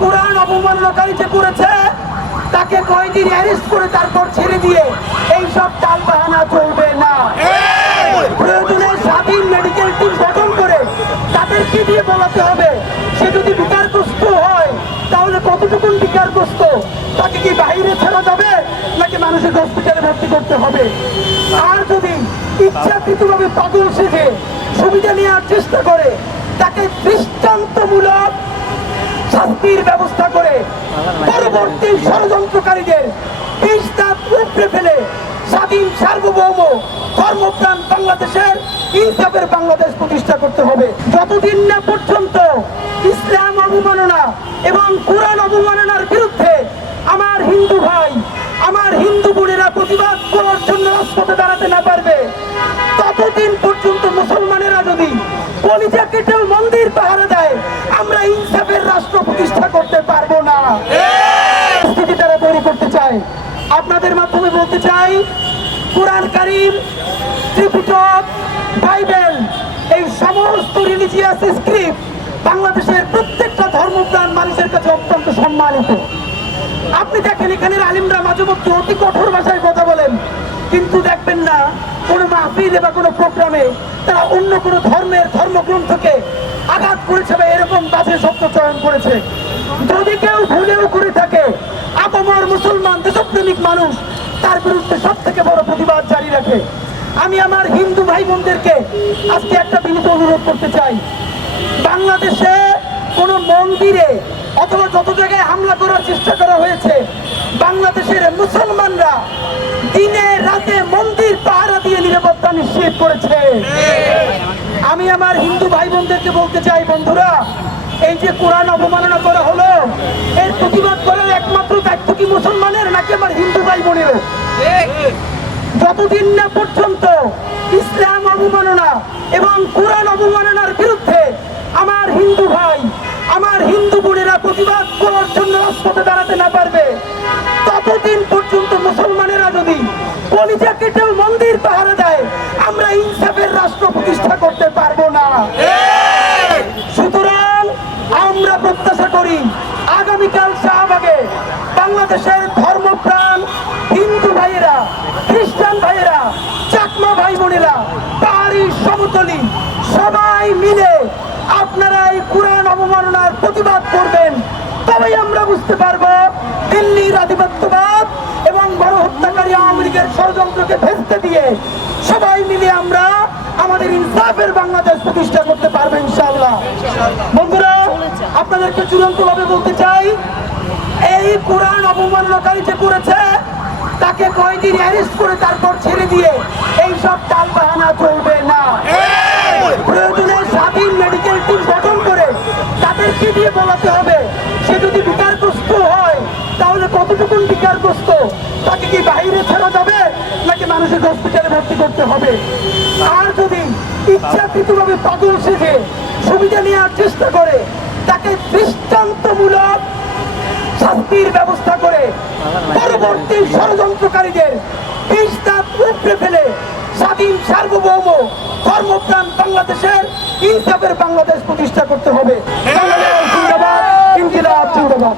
কোরআন অবমাননাকারী যে করেছে তাকে কয়েকদিন অ্যারেস্ট করে তারপর ছেড়ে দিয়ে এই সব টাল বাহানা চলবে না। প্রয়োজনে স্বাধীন মেডিকেল টিম গঠন করে তাদেরকে দিয়ে বলাতে হবে, সে যদি বিকারগ্রস্ত হয় তাহলে কতটুকুন বিকারগ্রস্ত, তাকে কি বাইরে ছাড়া যাবে নাকি মানুষের হসপিটালে ভর্তি করতে হবে। আর যদি ইচ্ছাকৃতভাবে পাগল সেজে সুবিধা নেওয়ার চেষ্টা করে তাকে দৃষ্টান্তমূলক শাস্তির ব্যবস্থা করে পরবর্তী ষড়যন্ত্রকারীদের বিষ দাঁত উপড়ে ফেলে স্বাধীন সার্বভৌম ধর্মপ্রাণ বাংলাদেশের ইনসাফের বাংলাদেশ প্রতিষ্ঠা করতে হবে। যতদিন না পর্যন্ত ইসলাম অবমাননা এবং কোরআন অবমাননার বিরুদ্ধে আমার হিন্দু ভাই, আমার হিন্দু বোনেরা প্রতিবাদ করার জন্য রাজপথে দাঁড়াতে না পারবে, ততদিন পর্যন্ত মুসলমানেরা যদি কলিজা কেটেও মন্দির পাহারা দেয় আমরা ইনসাফের রাষ্ট্র প্রতিষ্ঠা করতে পারবো না। স্থিতি তারা তৈরি করতে চায়। আপনাদের মাধ্যমে বলতে চাই, কোরআন কারীম, ত্রিপিটক, বাইবেল, এই সমস্ত রিলিজিয়াস স্ক্রিপ্ট বাংলাদেশের প্রত্যেকটা ধর্মপ্রাণ মানুষের কাছে অত্যন্ত সম্মানিত। আপনি দেখেন এখানের আলিমরা মাঝে মধ্যে অতি কঠোর ভাষায় কথা বলেন, কিন্তু দেখবেন না কোনো মাহফিলে বা কোনো প্রোগ্রামে তারা অন্য কোনো ধর্মের ধর্মগ্রন্থকে আঘাত করেছে বা এরকম বাজে শব্দ চয়ন করেছে। যদি কেউ ভুলেও করে থাকে, আপামর মুসলমান দেশপ্রেমিক মানুষ তার বিরুদ্ধে সব থেকে বড় প্রতিবাদ জারি রাখে। আমি আমার হিন্দু ভাই বোনদেরকে আজকে একটা বিনীত অনুরোধ করতে চাই, বাংলাদেশে কোনো মন্দিরে অথবা যত জায়গায় হামলা করার চেষ্টা করা হয়েছে, বাংলাদেশের মুসলমানরা দিনে রাতে মন্দির পাহারা দিয়ে নিরাপত্তা নিশ্চিত করেছে। আমি আমার হিন্দু ভাই বোনদেরকে বলতে চাই, বন্ধুরা, এই যে কোরআন অবমাননা করা হলো, এর প্রতিবাদ করার একমাত্র দায়িত্ব কি মুসলমানের নাকি আমার হিন্দু ভাই বোনের? যতদিন না পর্যন্ত ইসলাম অবমাননা এবং কোরআন অবমাননার বিরুদ্ধে আমার হিন্দু ভাই, আমার হিন্দু বোনেরা প্রতিবাদ করার জন্য রাজপথে দাঁড়াতে না পারবে, ততদিন পর্যন্ত মুসলমানেরা যদি কলিজা কেটেও মন্দির পাহারা দেয় আমরা ইনসাফের রাষ্ট্র প্রতিষ্ঠা করতে পারবো না। সুতরাং আমরা প্রত্যাশা করি আগামীকাল শাহবাগে বাংলাদেশের ধর্মপ্রাণ হিন্দু ভাইয়েরা, খ্রিস্টান ভাইয়েরা, চাকমা ভাই বোনেরা, পাহাড়ি সমতলী সবাই মিলে আপনারা এই কোরআন অবমাননার প্রতিবাদ করবেন। তবেই আমরা বুঝতে পারবো দিল্লির আধিপত্যবাদ এবং বড় হত্যাকারী আওয়ামী লীগের ষড়যন্ত্রকে ভেস্তে দিয়ে সবাই মিলে আমরা আমাদের ইনসাফের বাংলাদেশ প্রতিষ্ঠা করতে পারবো ইনশাআল্লাহ। বন্ধুরা, আপনাদেরকে চূড়ান্ত ভাবে বলতে চাই, এই কোরআন অবমাননাকারী যে করেছে তাকে কয়েকদিন অ্যারেস্ট করে তারপর ছেড়ে দিয়ে এই সব টাল বাহানা চলবে না। প্রয়োজনে স্বাধীন মেডিকেল টিম গঠন করে তাদেরকে দিয়ে বলাতে হবে, সে যদি বিকারগ্রস্ত হয় তাহলে কতটুকুন বিকারগ্রস্ত, তাকে কি বাইরে ছাড়া যাবে নাকি মানুষের হসপিটালে ভর্তি করতে হবে। আর যদি ইচ্ছাকৃতভাবে পাগল সেজে সুবিধা নেওয়ার চেষ্টা করে তাকে দৃষ্টান্তমূলক শাস্তির ব্যবস্থা করে পরবর্তী ষড়যন্ত্রকারীদের বিষ দাঁত উপড়ে ফেলে স্বাধীন সার্বভৌম ধর্মপ্রাণ বাংলাদেশের ইনসাফের বাংলাদেশ প্রতিষ্ঠা করতে হবে। জিন্দাবাদ, ইনকিলাব জিন্দাবাদ।